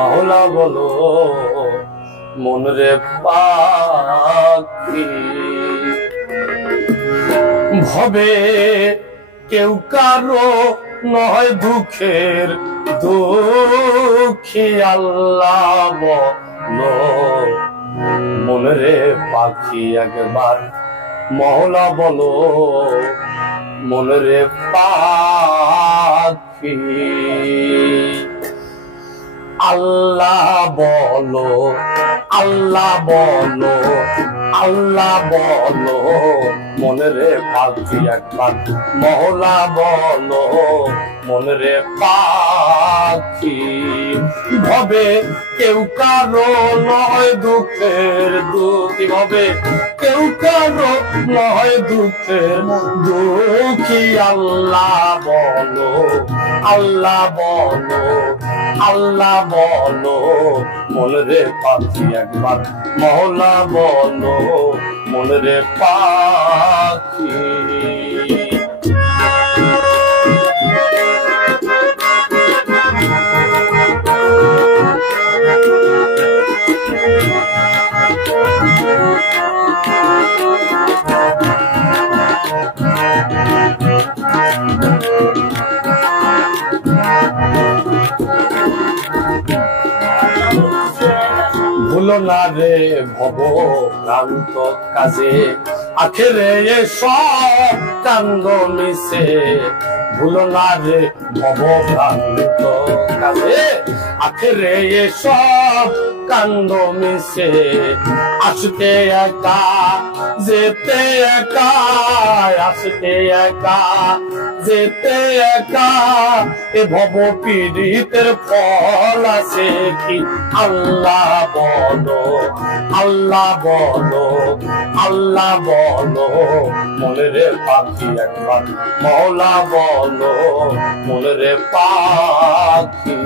মাওলা বলো মন রে পাখি ভবে কেউ কারো নয় দুঃখের দুঃখী আল্লাহ বলো মন রে পাখি একবার মাওলা বলো মন রে পাখি আল্লাহ বলো আল্লাহ বলো আল্লাহ বলো মন রে পাখি একবার মাওলা বলো মন রে পাখি ভবে কেউ কারো নয় দুঃখের দুঃখী ভবে কেউ কারো নয় দুঃখের দুঃখী আল্লাহ বলো আল্লাহ বলো আল্লাহ বলো মন রে পাখি একবার মাওলা বলো মন রে পাখি ভুলো না রে ভব ভ্রান্ত কাজে আখেরে সব কান্দ মিশে ভুলো না রে ভব ভ্রান্ত কাজে আখেরে সব কান্দ মিশে আসতে একা যেতে একা আসতে একা যেতে একা এ ভব পীড়িতের ফল আছে কি আল্লাহ বলো আল্লাহ বলো আল্লাহ বলো মন রে পাখি একবার মাওলা বলো মন রে পাখি